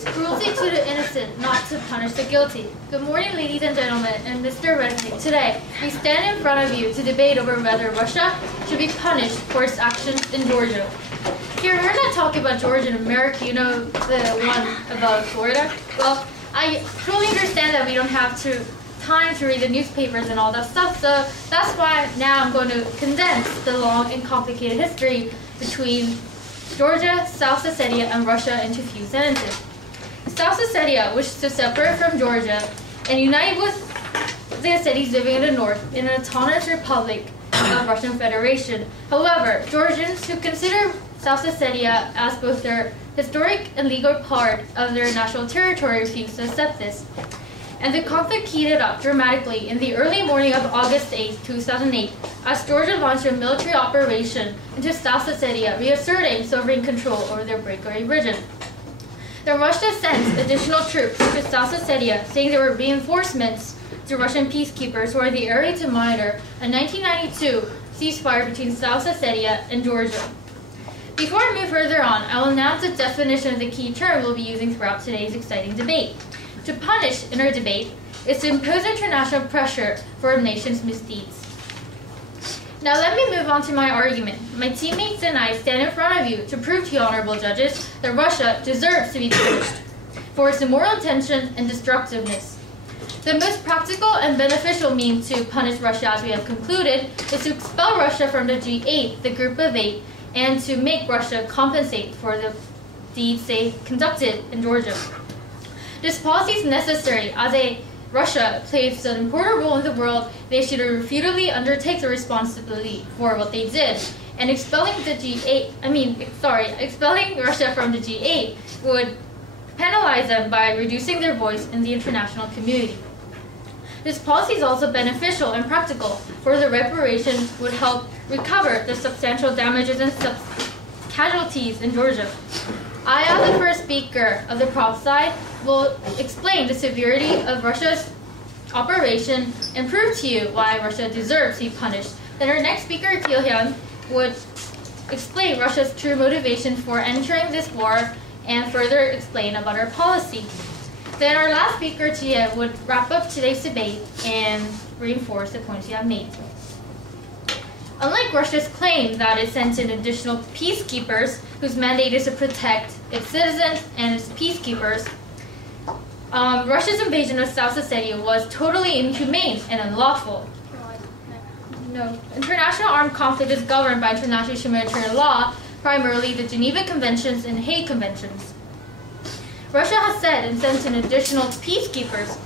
It's cruelty to the innocent not to punish the guilty. Good morning, ladies and gentlemen, and Mr. Reznick. Today, we stand in front of you to debate over whether Russia should be punished for its actions in Georgia. Here, we're not talking about Georgia and America, you know, the one about Florida. Well, I truly understand that we don't have time to read the newspapers and all that stuff, so that's why now I'm going to condense the long and complicated history between Georgia, South Ossetia, and Russia into few sentences. South Ossetia wished to separate from Georgia and unite with the Ossetians living in the north in an autonomous republic of Russian Federation. However, Georgians who consider South Ossetia as both their historic and legal part of their national territory refused to accept this. And the conflict heated up dramatically in the early morning of August 8, 2008, as Georgia launched a military operation into South Ossetia, reasserting sovereign control over their breakaway region. Then Russia sent additional troops to South Ossetia, saying there were reinforcements to Russian peacekeepers who were in the area to monitor a 1992 ceasefire between South Ossetia and Georgia. Before I move further on, I will announce the definition of the key term we'll be using throughout today's exciting debate. To punish in our debate is to impose international pressure for a nation's misdeeds. Now let me move on to my argument. My teammates and I stand in front of you to prove to you honorable judges that Russia deserves to be punished for its immoral intention and destructiveness. The most practical and beneficial means to punish Russia, as we have concluded, is to expel Russia from the G8, the group of 8, and to make Russia compensate for the deeds they conducted in Georgia. This policy is necessary as Russia plays an important role in the world. They should irrefutably undertake the responsibility for what they did. And expelling Russia from the G8 would penalize them by reducing their voice in the international community. This policy is also beneficial and practical, for the reparations would help recover the substantial damages and casualties in Georgia. I, as the first speaker of the prop side, will explain the severity of Russia's operation and prove to you why Russia deserves to be punished. Then our next speaker, Daewon, would explain Russia's true motivation for entering this war and further explain about our policy. Then our last speaker, Tia, would wrap up today's debate and reinforce the points you have made. Unlike Russia's claim that it sent in additional peacekeepers whose mandate is to protect its citizens and its peacekeepers, Russia's invasion of South Ossetia was totally inhumane and unlawful. No. International armed conflict is governed by international humanitarian law, primarily the Geneva Conventions and Hague Conventions. Russia has said and sent in additional peacekeepers.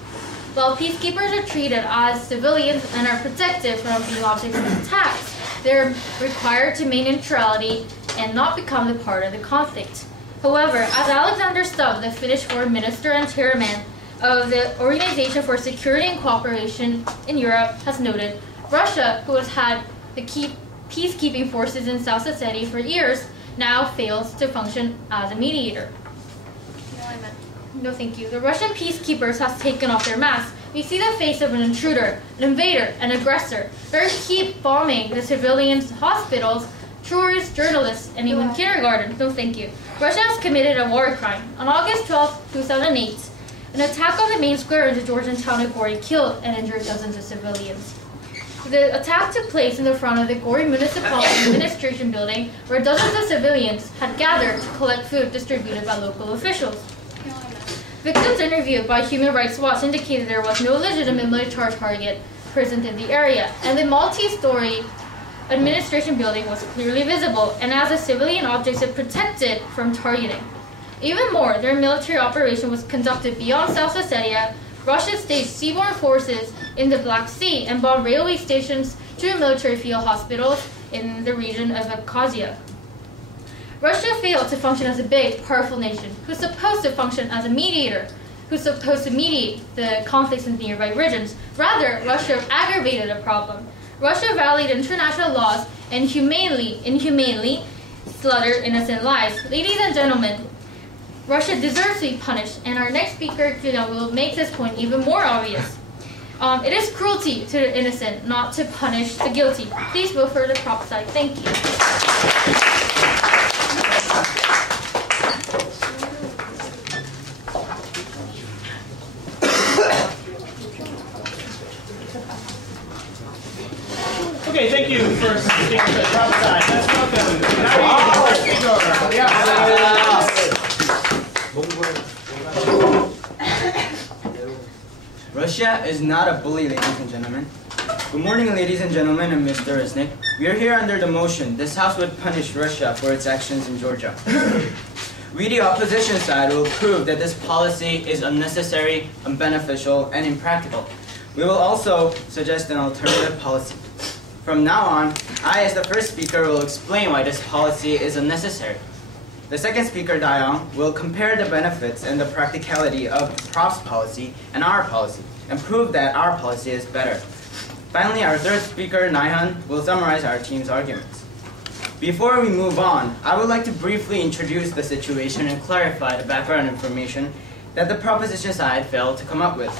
While peacekeepers are treated as civilians and are protected from being objects of attacks, they're required to maintain neutrality and not become the part of the conflict. However, as Alexander Stubb, the Finnish foreign minister and chairman of the Organization for Security and Cooperation in Europe, has noted, Russia, who has had the key peacekeeping forces in South Ossetia for years, now fails to function as a mediator. No, thank you. The Russian peacekeepers have taken off their masks. We see the face of an intruder, an invader, an aggressor. They keep bombing the civilians' hospitals, tourists, journalists, and even kindergarten. No, thank you. Russia has committed a war crime. On August 12, 2008, an attack on the main square in the Georgian town of Gori killed and injured dozens of civilians. The attack took place in the front of the Gori Municipal Administration building, where dozens of civilians had gathered to collect food distributed by local officials. Victims interviewed by Human Rights Watch indicated there was no legitimate military target present in the area, and the multi-story administration building was clearly visible, and as a civilian object, it protected from targeting. Even more, their military operation was conducted beyond South Ossetia. Russia staged seaborne forces in the Black Sea and bombed railway stations, 2 military field hospitals in the region of Abkhazia. Russia failed to function as a big, powerful nation who's supposed to function as a mediator, who's supposed to mediate the conflicts in nearby regions. Rather, Russia aggravated a problem. Russia violated international laws and inhumanely slaughtered innocent lives. Ladies and gentlemen, Russia deserves to be punished, and our next speaker will make this point even more obvious. It is cruelty to the innocent not to punish the guilty. Please vote for the prop side. Thank you. first speaker to the Trump side. Let's welcome Russia is not a bully, ladies and gentlemen. Good morning, ladies and gentlemen, and Mr. Reznick. We are here under the motion, this House would punish Russia for its actions in Georgia. We, the opposition side, will prove that this policy is unnecessary, unbeneficial, and impractical. We will also suggest an alternative policy. From now on, I, as the first speaker, will explain why this policy is unnecessary. The second speaker, Daewon, will compare the benefits and the practicality of Prof's policy and our policy, and prove that our policy is better. Finally, our third speaker, Naehan, will summarize our team's arguments. Before we move on, I would like to briefly introduce the situation and clarify the background information that the proposition side failed to come up with.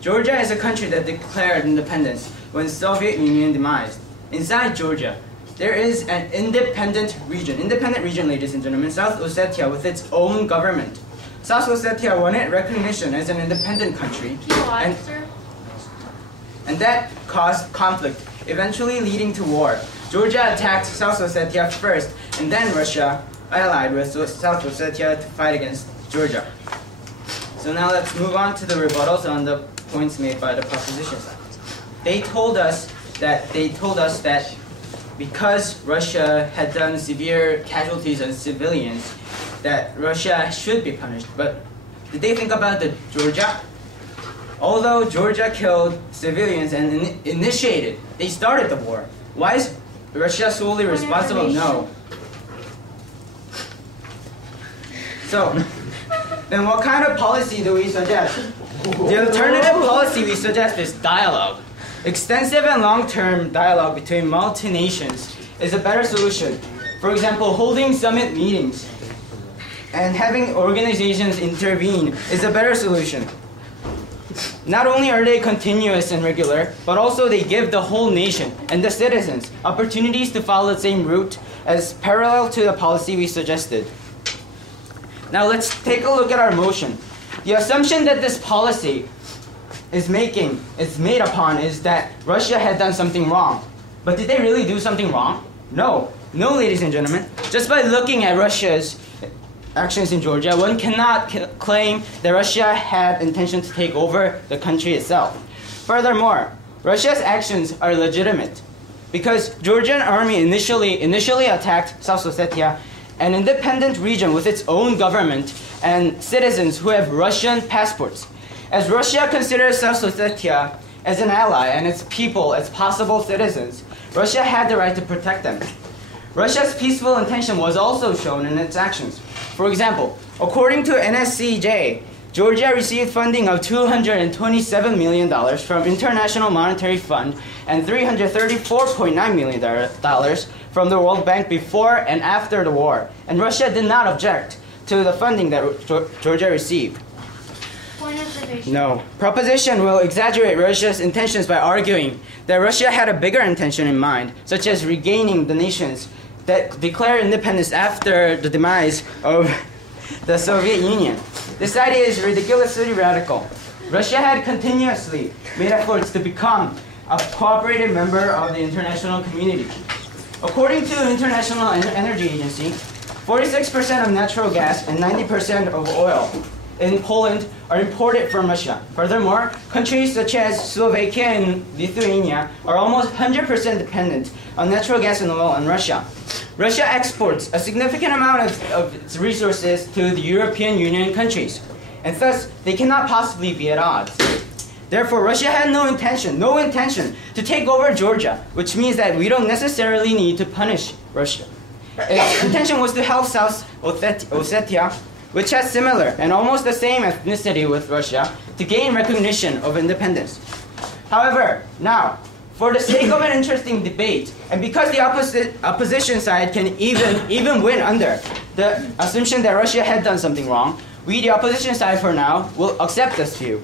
Georgia is a country that declared independence when the Soviet Union demised. Inside Georgia, there is an independent region, ladies and gentlemen, South Ossetia, with its own government. South Ossetia wanted recognition as an independent country, and that caused conflict, eventually leading to war. Georgia attacked South Ossetia first, and then Russia allied with South Ossetia to fight against Georgia. So now let's move on to the rebuttals on the points made by the proposition side. They told us that because Russia had done severe casualties on civilians, that Russia should be punished. But did they think about Georgia? Although Georgia killed civilians and they started the war. Why is Russia solely responsible? No. So, then what kind of policy do we suggest? The alternative policy we suggest is dialogue. Extensive and long-term dialogue between multi-nations is a better solution. For example, holding summit meetings and having organizations intervene is a better solution. Not only are they continuous and regular, but also they give the whole nation and the citizens opportunities to follow the same route as parallel to the policy we suggested. Now let's take a look at our motion. The assumption that this policy is made upon is that Russia had done something wrong. But did they really do something wrong? No. No, ladies and gentlemen. Just by looking at Russia's actions in Georgia, one cannot claim that Russia had intention to take over the country itself. Furthermore, Russia's actions are legitimate because Georgian army initially attacked South Ossetia, an independent region with its own government and citizens who have Russian passports. As Russia considers South Ossetia as an ally and its people as possible citizens, Russia had the right to protect them. Russia's peaceful intention was also shown in its actions. For example, according to NSCJ, Georgia received funding of $227 million from International Monetary Fund and $334.9 million from the World Bank before and after the war, and Russia did not object to the funding that Georgia received. No. Proposition will exaggerate Russia's intentions by arguing that Russia had a bigger intention in mind, such as regaining the nations that declared independence after the demise of the Soviet Union. This idea is ridiculously radical. Russia had continuously made efforts to become a cooperative member of the international community. According to the International Energy Agency, 46% of natural gas and 90% of oil in Poland are imported from Russia. Furthermore, countries such as Slovakia and Lithuania are almost 100% dependent on natural gas and oil in Russia. Russia exports a significant amount of its resources to the European Union countries, and thus they cannot possibly be at odds. Therefore, Russia had no intention to take over Georgia, which means that we don't necessarily need to punish Russia. Its intention was to help South Ossetia, which has similar and almost the same ethnicity with Russia, to gain recognition of independence. However, now, for the sake of an interesting debate, and because the opposition side can even win under the assumption that Russia had done something wrong, we, the opposition side for now, will accept this view.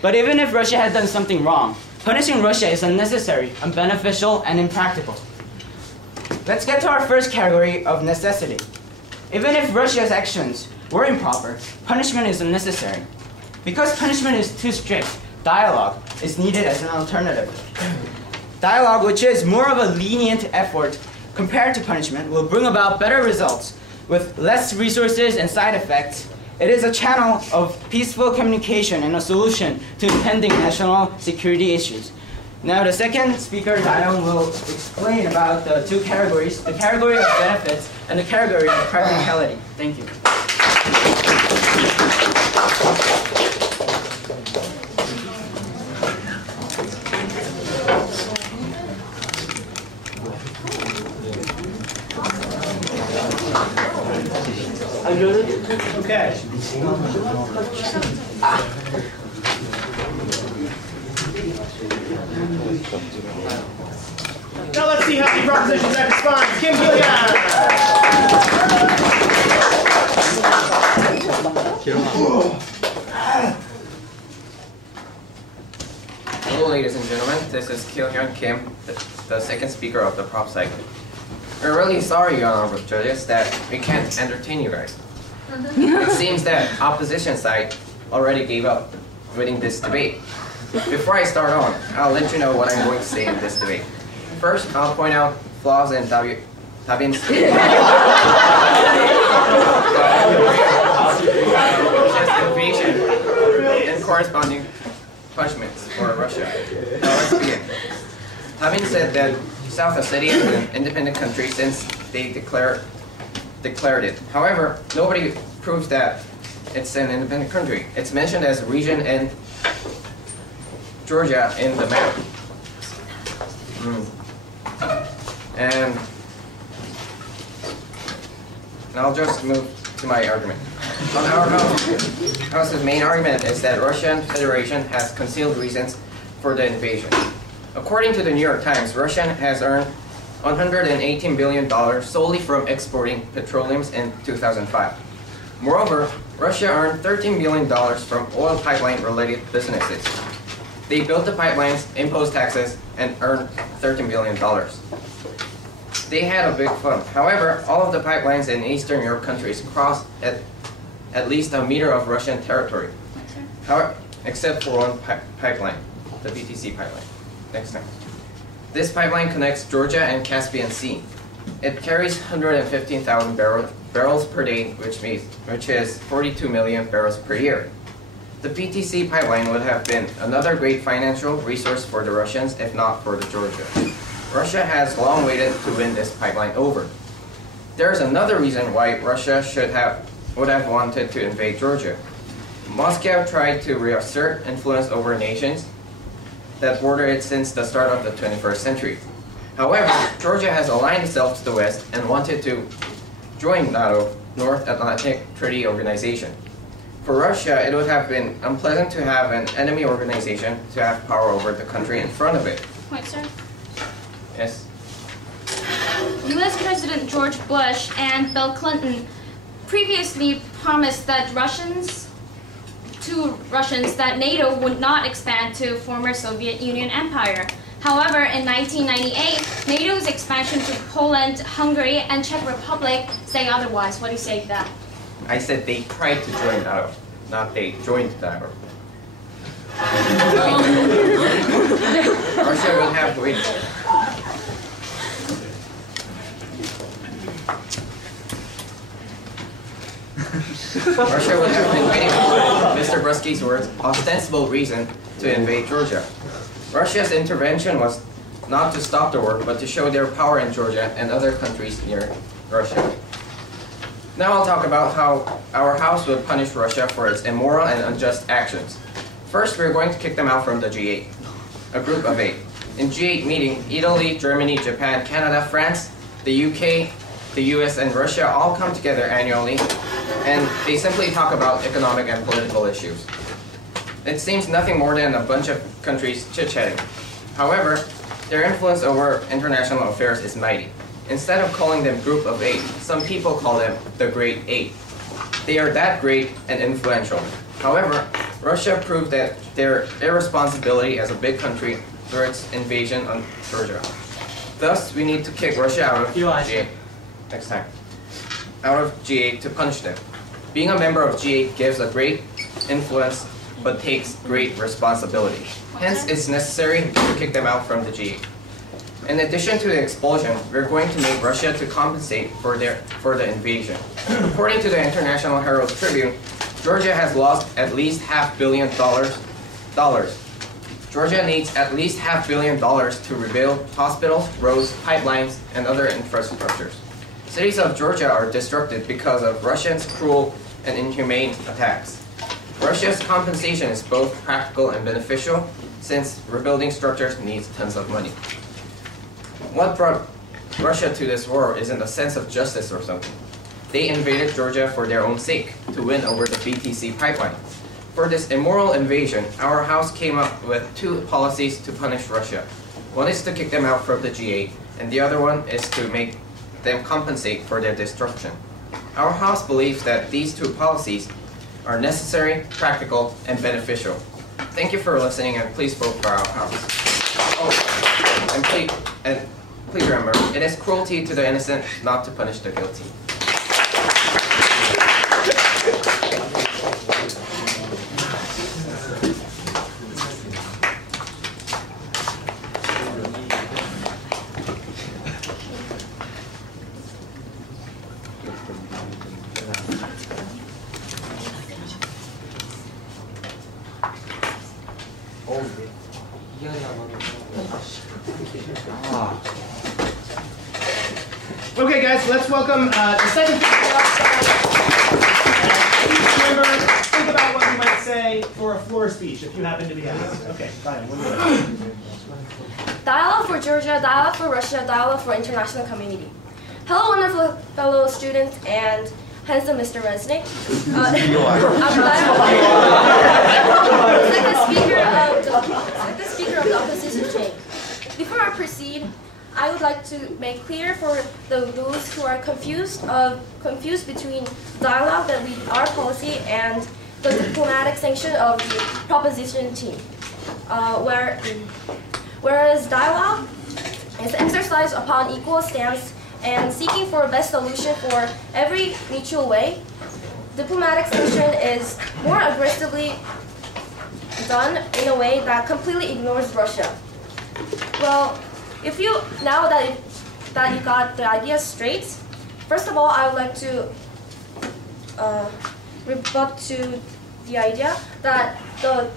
But even if Russia had done something wrong, punishing Russia is unnecessary, unbeneficial, and impractical. Let's get to our first category of necessity. Even if Russia's actions were improper, punishment is unnecessary. Because punishment is too strict, dialogue is needed as an alternative. Dialogue, which is more of a lenient effort compared to punishment, will bring about better results with less resources and side effects. It is a channel of peaceful communication and a solution to impending national security issues. Now the second speaker, Daewon, will explain about the two categories, the category of benefits and the category of practicality. Thank you. Okay. Now let's see how the propositions have response. Kim Hello, ladies and gentlemen. This is Kil-hyun Kim, the second speaker of the prop cycle. We're really sorry, Your Honorable Judges, that we can't entertain you guys. It seems that opposition side already gave up winning this debate. Before I start on, I'll let you know what I'm going to say in this debate. First, I'll point out flaws in Daewon's invasion and corresponding punishments for Russia. Now let's begin. Daewon said that South Ossetia is an independent country since they declared it. However, nobody proves that it's an independent country. It's mentioned as a region in Georgia in the map. And I'll just move to my argument. On our house's main argument is that Russian Federation has concealed reasons for the invasion. According to the New York Times, Russia has earned $118 billion solely from exporting petroleum in 2005. Moreover, Russia earned $13 billion from oil pipeline-related businesses. They built the pipelines, imposed taxes, and earned $13 billion. They had a big fund. However, all of the pipelines in Eastern Europe countries crossed at least a meter of Russian territory. However, except for one pipeline, the BTC pipeline. Next time. This pipeline connects Georgia and Caspian Sea. It carries 115,000 barrels per day, which is 42 million barrels per year. The PTC pipeline would have been another great financial resource for the Russians if not for the Georgia. Russia has long waited to win this pipeline over. There is another reason why Russia would have wanted to invade Georgia. Moscow tried to reassert influence over nations that border it since the start of the 21st century. However, Georgia has aligned itself to the West and wanted to join NATO, North Atlantic Treaty Organization. For Russia, it would have been unpleasant to have an enemy organization to have power over the country in front of it. Point, sir. Yes? U.S. President George Bush and Bill Clinton previously promised that Russians that NATO would not expand to former Soviet Union empire. However, in 1998, NATO's expansion to Poland, Hungary, and Czech Republic say otherwise. What do you say to that? I said they tried to join NATO, not they joined NATO. Russia will have to wait. Russia would have been waiting for Mr. Brusky's words, ostensible reason to invade Georgia. Russia's intervention was not to stop the war, but to show their power in Georgia and other countries near Russia. Now I'll talk about how our House will punish Russia for its immoral and unjust actions. First, we're going to kick them out from the G8, a group of 8. In G8 meeting, Italy, Germany, Japan, Canada, France, the UK, the US, and Russia all come together annually, and they simply talk about economic and political issues. It seems nothing more than a bunch of countries chit-chatting. However, their influence over international affairs is mighty. Instead of calling them Group of 8, some people call them the Great 8. They are that great and influential. However, Russia proved that their irresponsibility as a big country through its invasion on Georgia. Thus, we need to kick Russia out of G8. Next time. Out of G8 to punish them. Being a member of G8 gives a great influence but takes great responsibility. Hence, it's necessary to kick them out from the G8. In addition to the expulsion, we're going to make Russia to compensate for the invasion. According to the International Herald Tribune, Georgia has lost at least $500 million. Georgia needs at least $500 million to rebuild hospitals, roads, pipelines, and other infrastructures. Cities of Georgia are disrupted because of Russians' cruel and inhumane attacks. Russia's compensation is both practical and beneficial, since rebuilding structures needs tons of money. What brought Russia to this war isn't a sense of justice or something. They invaded Georgia for their own sake, to win over the BTC pipeline. For this immoral invasion, our House came up with two policies to punish Russia. One is to kick them out from the G8, and the other one is to make them compensate for their destruction. Our House believes that these two policies are necessary, practical, and beneficial. Thank you for listening, and please vote for our House. Oh, and please remember, it is cruelty to the innocent not to punish the guilty. Okay, guys, let's welcome the second speaker outside. Please remember, think about what you might say for a floor speech if you happen to be asked. Okay, fine. Dialogue for Georgia, dialogue for Russia, dialogue for international community. Hello, wonderful fellow students and handsome Mr. Reznick. I'm the speaker of the opposition team. Before I proceed, I would like to make clear for those who are confused between dialogue that leads our policy and the diplomatic sanction of the proposition team. Whereas dialogue is exercised upon equal stance and seeking for a best solution for every mutual way, diplomatic sanction is more aggressively done in a way that completely ignores Russia. Well, now that you got the idea straight, first of all, I would like to rebut to the idea that the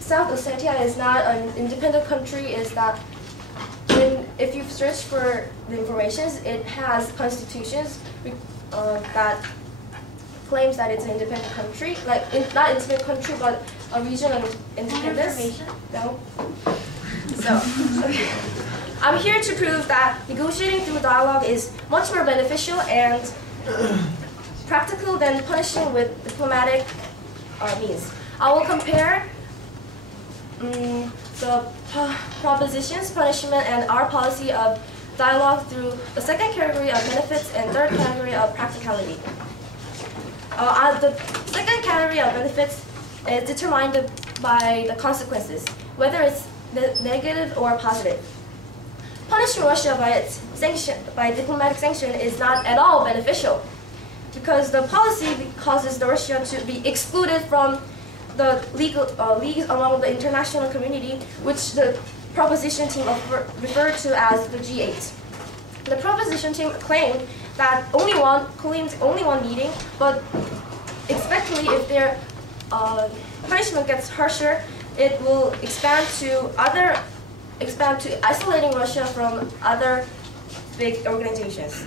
South Ossetia is not an independent country. Is that if you search for the information, it has constitutions that claims that it's an independent country, like not independent country, but a region of independence. No. So, okay. I'm here to prove that negotiating through dialogue is much more beneficial and practical than punishing with diplomatic means. I will compare the propositions, punishment, and our policy of dialogue through the second category of benefits and third category of practicality. The second category of benefits is determined by the consequences, whether it's negative or positive. Punishing Russia by diplomatic sanction is not at all beneficial, because the policy causes Russia to be excluded from the leagues among the international community, which the proposition team referred to as the G8. The proposition team claimed that only one meeting, but expectedly, if their punishment gets harsher, it will expand to isolating Russia from other big organizations.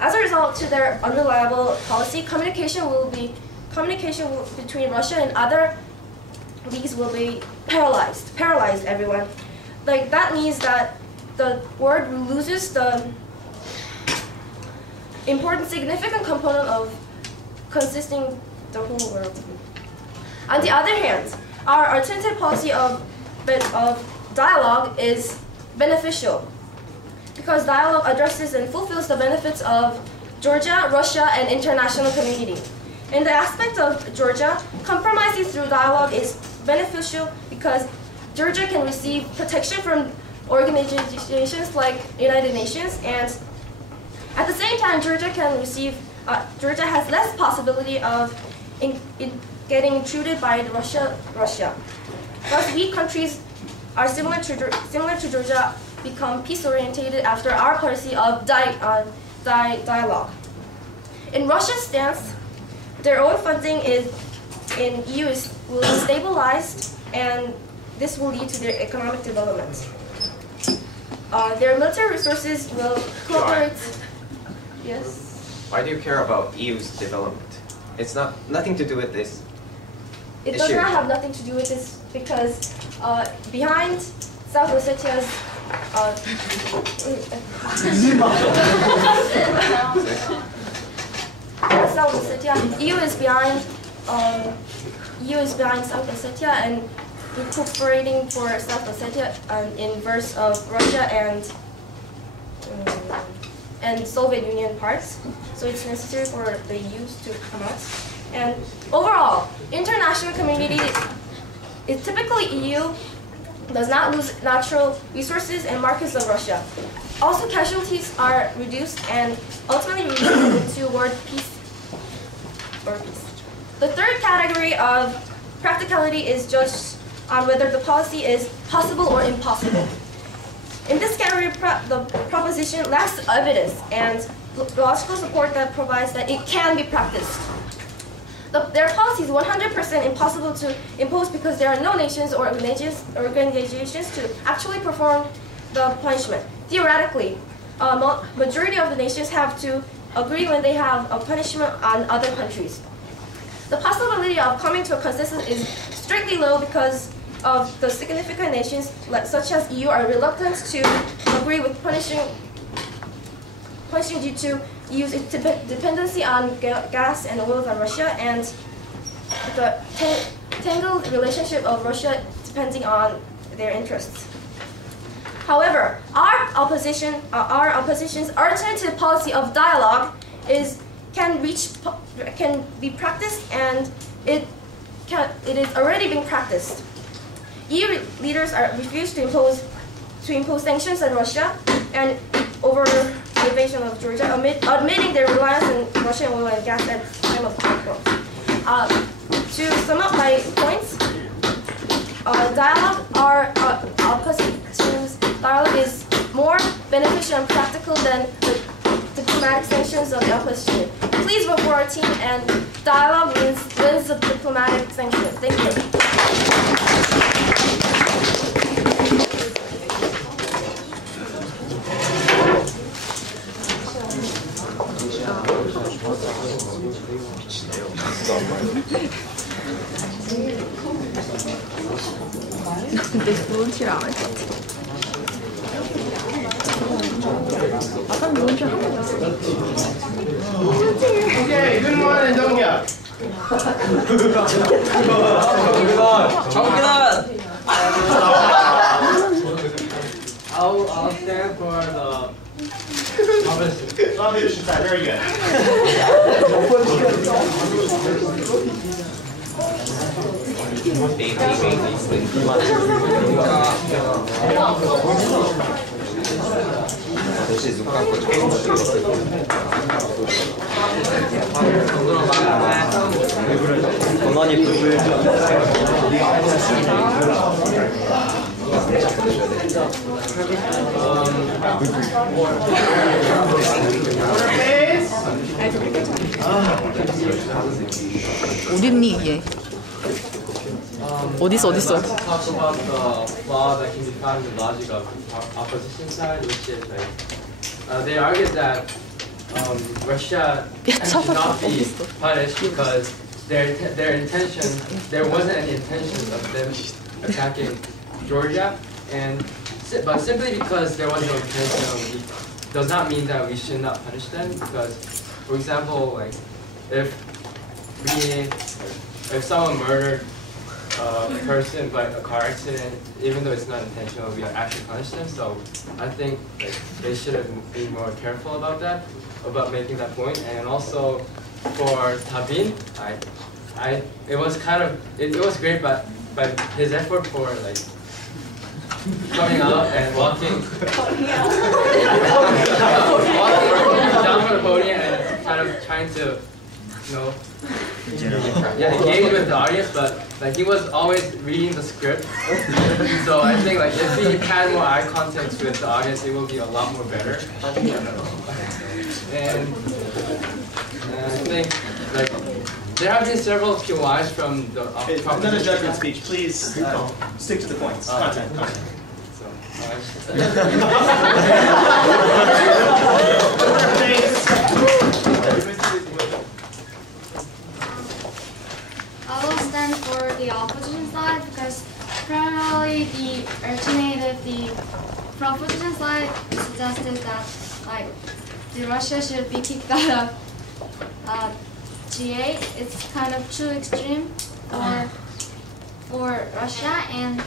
As a result to their unreliable policy, communication between Russia and other leagues will be paralyzed, everyone. Like, that means that the world loses the important, significant component of consisting the whole world. On the other hand, our alternative policy of dialogue is beneficial, because dialogue addresses and fulfills the benefits of Georgia, Russia, and international community. In the aspect of Georgia, compromising through dialogue is beneficial because Georgia can receive protection from organizations like United Nations, and at the same time, Georgia has less possibility of getting intruded by Russia. Thus, weak countries are similar to Georgia become peace-oriented after our policy of dialogue. In Russia's stance, their own funding in EU will be stabilized, and this will lead to their economic development. Their military resources will cooperate. Yes? Why do you care about EU's development? It's nothing to do with this. It does not have nothing to do with this because behind South Ossetia's South Ossetia, EU is behind South Ossetia and recuperating for South Ossetia in verse of Russia and Soviet Union parts. So it's necessary for the EU to come out. And overall, international community is typically EU does not lose natural resources and markets of Russia. Also, casualties are reduced and ultimately related toward peace. The third category of practicality is judged on whether the policy is possible or impossible. In this category, the proposition lacks evidence and logical support that provides that it can be practiced. Their policy is 100% impossible to impose because there are no nations or organizations to actually perform the punishment. Theoretically, majority of the nations have to agree when they have a punishment on other countries. The possibility of coming to a consensus is strictly low because of the significant nations such as EU are reluctant to agree with punishing due to EU's dependency on gas and oil from Russia and the tangled relationship of Russia depending on their interests. However, our opposition's alternative policy of dialogue can be practiced, and it is already being practiced. EU leaders refuse to impose sanctions on Russia and over the invasion of Georgia, admitting their reliance on Russian oil and gas at the time of conflict. To sum up my points, dialogue is more beneficial and practical than the diplomatic sanctions of the opposition. Please vote for our team, and dialogue wins the diplomatic sanctions. Thank you. Okay, good morning, Dongya. I'll stand for the Opposition side, very good. 어딨니 얘? 어딨어? Let's talk about the flaw that can be found in the logic of opposition side, which is like they argue that Russia should not be punished because their intention, there wasn't any intention of them attacking Georgia, but simply because there was no intention does not mean that we should not punish them. Because, for example, like if someone murdered a person by a car accident, even though it's not intentional, we actually punish them. So I think they should have been more careful about that, about making that point. And also for Tabin, it was great, but his effort for like coming out and walking down from the podium and kind of trying to engage with the audience, but like he was always reading the script. So I think like if he had more eye contact with the audience, it would be a lot more better. And I think like there have been several QIs from the. It's not a judgment speech. Please stick to the points. Content. I will stand for the opposition side because primarily the from opposition side suggested that like the Russia should be kicked out of G8. It's kind of too extreme for Russia, and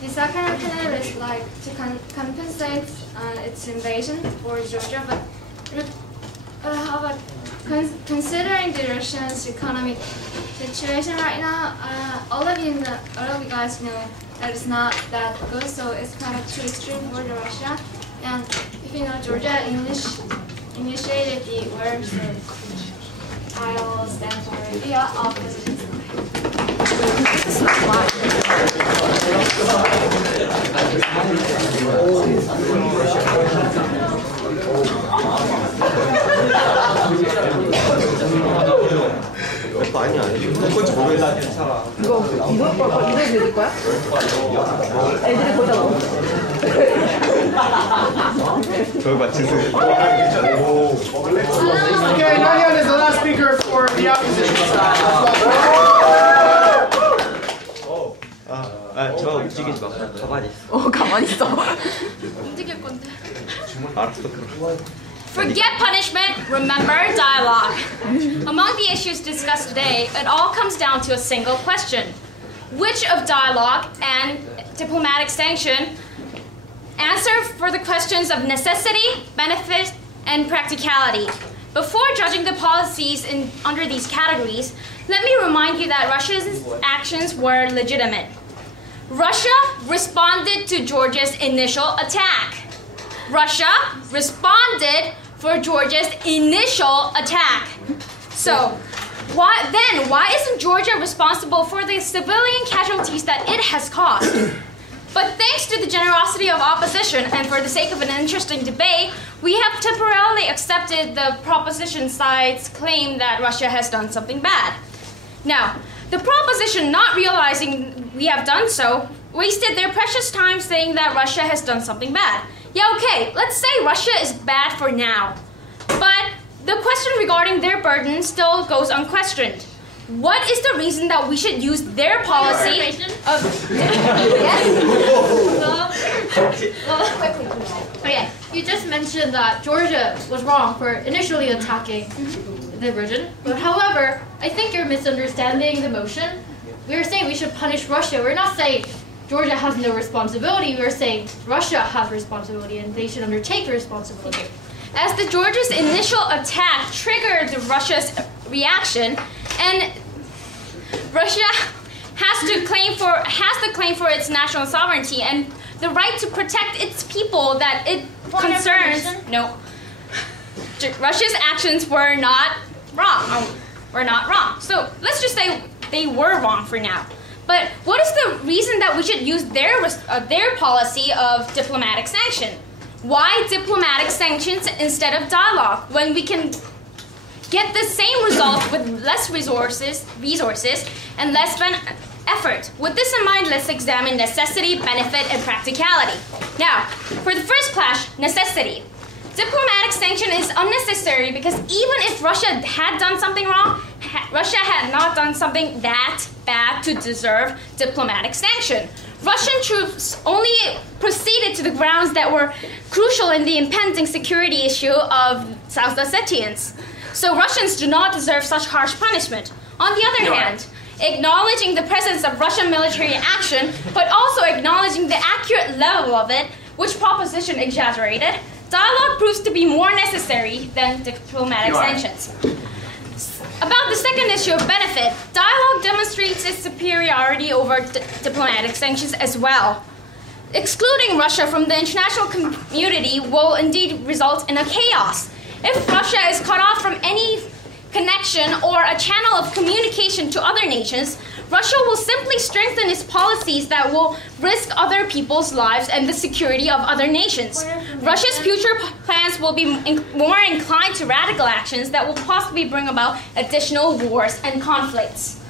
the second alternative is like to compensate its invasion for Georgia, but how about considering the Russians' economic situation right now? All of you guys know that it's not that good, so it's kind of too extreme for Russia. And if you know, Georgia initiated the war, so I will stand for the opposition side. 이거 거야? 애들이 거기다 먹어. Okay, Nahyun is the last speaker for the opposition side. 저 움직이지 마. 가만히 있어. 가만히 있어. 움직일 건데. 알았어. Forget punishment, remember dialogue. Among the issues discussed today, it all comes down to a single question. Which of dialogue and diplomatic sanction answer for the questions of necessity, benefit, and practicality? Before judging the policies under these categories, let me remind you that Russia's actions were legitimate. Russia responded to Georgia's initial attack. Russia responded for Georgia's initial attack. So, why isn't Georgia responsible for the civilian casualties that it has caused? But thanks to the generosity of opposition and for the sake of an interesting debate, we have temporarily accepted the proposition side's claim that Russia has done something bad. Now, the proposition, not realizing we have done so, wasted their precious time saying that Russia has done something bad. Yeah, okay, let's say Russia is bad for now. But the question regarding their burden still goes unquestioned. What is the reason that we should use their policy of... Okay, you just mentioned that Georgia was wrong for initially attacking the region. But however, I think you're misunderstanding the motion. We're saying we should punish Russia. We're not saying Georgia has no responsibility. We're saying Russia has responsibility and they should undertake the responsibility. As the Georgia's initial attack triggered Russia's reaction, and Russia has the claim for its national sovereignty and the right to protect its people that it concerns. No, Russia's actions were not wrong. So let's just say they were wrong for now. But what is the reason that we should use their policy of diplomatic sanction? Why diplomatic sanctions instead of dialogue when we can get the same result with less resources and less effort? With this in mind, let's examine necessity, benefit, and practicality. Now, for the first clash, necessity. Diplomatic sanction is unnecessary because even if Russia had done something wrong, Russia had not done something that bad to deserve diplomatic sanction. Russian troops only proceeded to the grounds that were crucial in the impending security issue of South Ossetians. So Russians do not deserve such harsh punishment. On the other hand, acknowledging the presence of Russian military action, but also acknowledging the accurate level of it, which proposition exaggerated, dialogue proves to be more necessary than diplomatic sanctions. About the second issue of benefit, dialogue demonstrates its superiority over diplomatic sanctions as well. Excluding Russia from the international community will indeed result in a chaos. If Russia is cut off from any connection or a channel of communication to other nations, Russia will simply strengthen its policies that will risk other people's lives and the security of other nations. Russia's future plans will be more inclined to radical actions that will possibly bring about additional wars and conflicts.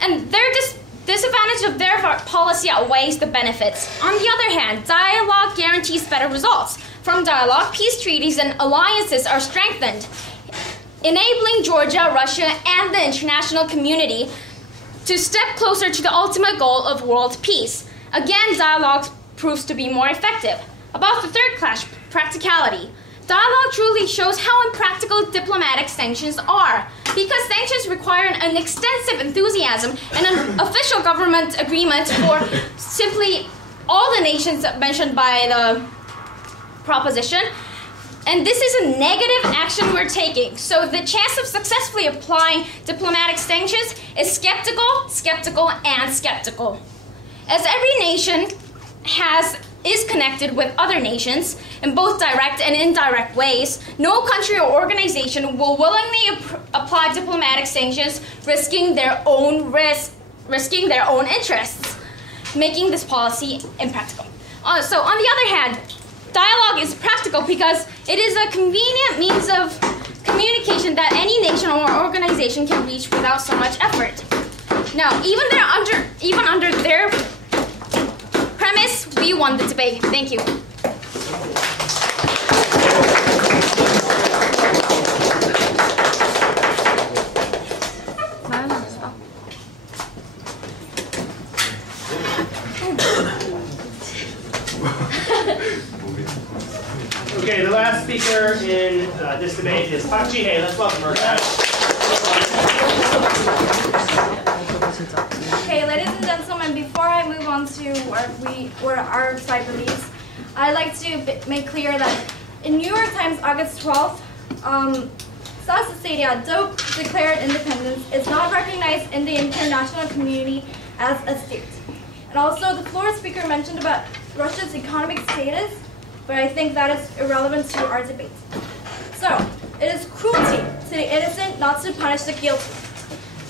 And their disadvantage of their policy outweighs the benefits. On the other hand, dialogue guarantees better results. From dialogue, peace treaties and alliances are strengthened, enabling Georgia, Russia, and the international community to step closer to the ultimate goal of world peace. Again, dialogue proves to be more effective. About the third class, practicality. Dialogue truly shows how impractical diplomatic sanctions are, because sanctions require an extensive enthusiasm and an official government agreement for simply all the nations mentioned by the proposition. And this is a negative action we're taking. So the chance of successfully applying diplomatic sanctions is skeptical, and skeptical. As every nation is connected with other nations in both direct and indirect ways, no country or organization will willingly apply diplomatic sanctions, risking their own interests, making this policy impractical. So on the other hand, dialogue is practical because it is a convenient means of communication that any nation or organization can reach without so much effort. Now, even under their premise, we won the debate. Thank you. Okay, the last speaker in this debate is Park Ji-hye. Let's welcome her. Okay, ladies and gentlemen, before I move on to what our side believes, I'd like to make clear that in New York Times, August 12th, South Ossetia, though declared independence, is not recognized in the international community as a state. And also, the floor speaker mentioned about Russia's economic status, but I think that is irrelevant to our debate. So, it is cruelty to the innocent not to punish the guilty.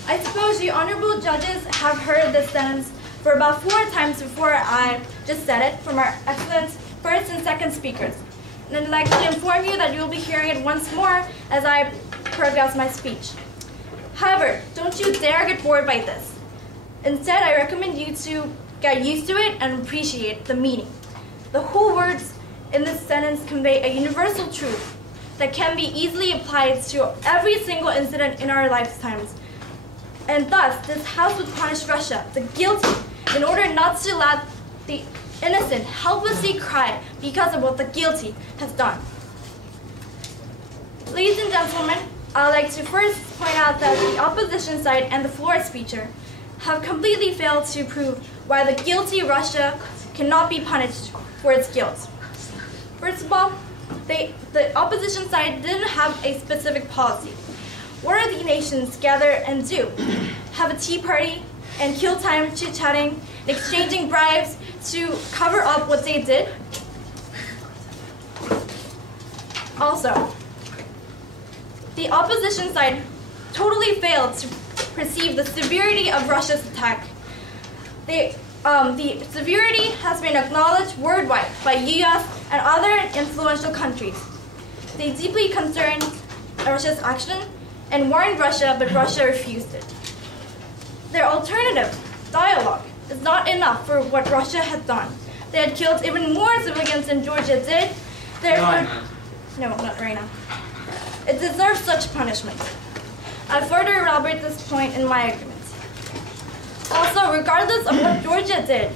I suppose you honorable judges have heard this sentence for about 4 times before I just said it from our excellent first and second speakers. And I'd like to inform you that you will be hearing it once more as I progress my speech. However, don't you dare get bored by this. Instead, I recommend you to get used to it and appreciate the meaning. The whole words in this sentence convey a universal truth that can be easily applied to every single incident in our lifetimes. And thus, this House would punish Russia, the guilty, in order not to let the innocent helplessly cry because of what the guilty has done. Ladies and gentlemen, I'd like to first point out that the opposition side and the floor speaker have completely failed to prove why the guilty Russia cannot be punished for its guilt. First of all, the opposition side didn't have a specific policy. Worthy nations gather and do have a tea party and kill time chit-chatting, exchanging bribes to cover up what they did. Also, the opposition side totally failed to perceive the severity of Russia's attack. The severity has been acknowledged worldwide by US and other influential countries. They deeply concerned Russia's action and warned Russia, but Russia refused it. Their alternative, dialogue, is not enough for what Russia had done. They had killed even more civilians than Georgia did. No, not right now. It deserves such punishment. I further elaborate this point in my argument. Also, regardless of what Georgia did,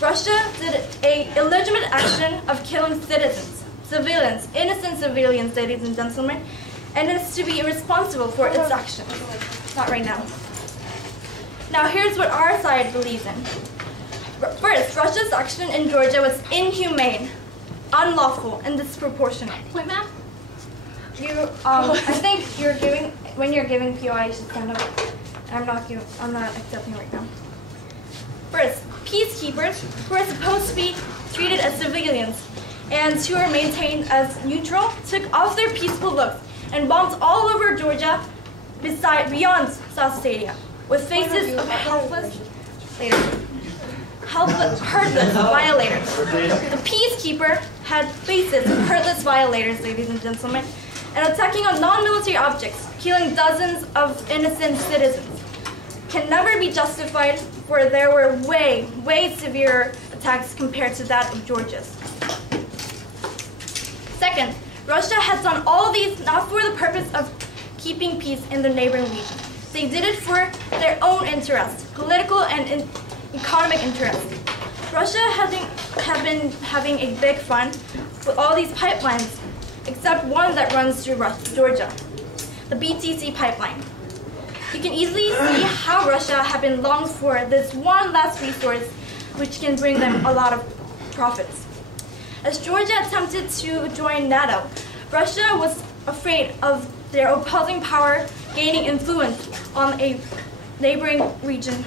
Russia did an illegitimate action of killing civilians, innocent civilians, ladies and gentlemen, and is to be responsible for its actions. Not right now. Now here's what our side believes in. First, Russia's action in Georgia was inhumane, unlawful, and disproportionate. Point, ma'am? I think when you're giving POI, you should stand up. I'm not accepting right now. First, peacekeepers who are supposed to be treated as civilians and who are maintained as neutral took off their peaceful looks and bombs all over Georgia beyond South Ossetia, with faces of hurtless violators. The peacekeeper had faces of hurtless violators, ladies and gentlemen, and attacking on non-military objects, killing dozens of innocent citizens. Can never be justified, for there were way severe attacks compared to that of Georgia's. Second, Russia has done all these not for the purpose of keeping peace in the neighboring region. They did it for their own interests, political and economic interests. Russia have been having a big fun with all these pipelines, except one that runs through Georgia, the BTC pipeline. You can easily see how Russia have been longing for this one last resource which can bring them a lot of profits. As Georgia attempted to join NATO, Russia was afraid of their opposing power gaining influence on their neighboring region.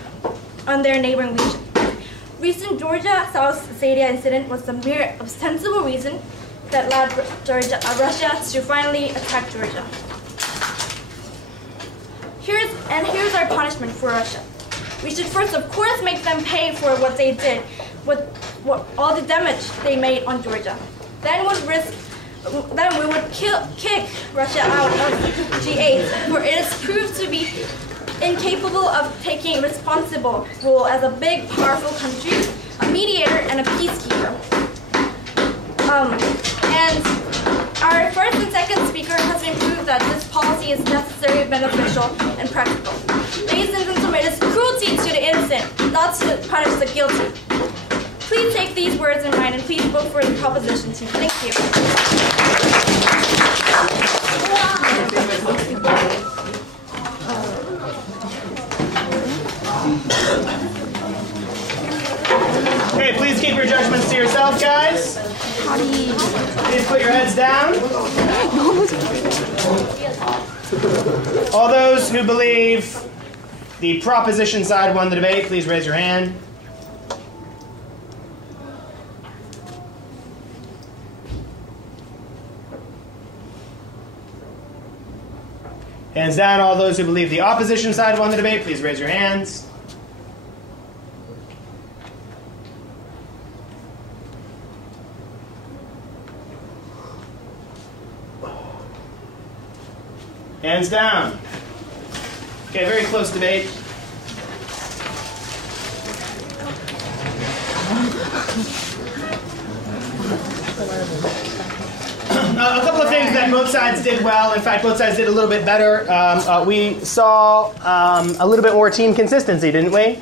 Recent Georgia-South Ossetia incident was the mere ostensible reason that led Russia to finally attack Georgia. Here's our punishment for Russia. We should first, of course, make them pay for what they did, all the damage they made on Georgia. Then we would kick Russia out of G8, for it is proved to be incapable of taking a responsible role as a big, powerful country, a mediator, and a peacekeeper. And our first and second speaker has been proved that this policy is necessary, beneficial, and practical. Ladies and gentlemen, it is cruelty to the innocent, not to punish the guilty. Please take these words in mind and please vote for the proposition 2. Thank you. Okay, please keep your judgments to yourself, guys. Please put your heads down. All those who believe the proposition side won the debate, please raise your hand. Hands down. All those who believe the opposition side won the debate, please raise your hands. Hands down. Okay, very close debate. A couple of things that both sides did well. In fact, both sides did a little bit better. We saw a little bit more team consistency, didn't we?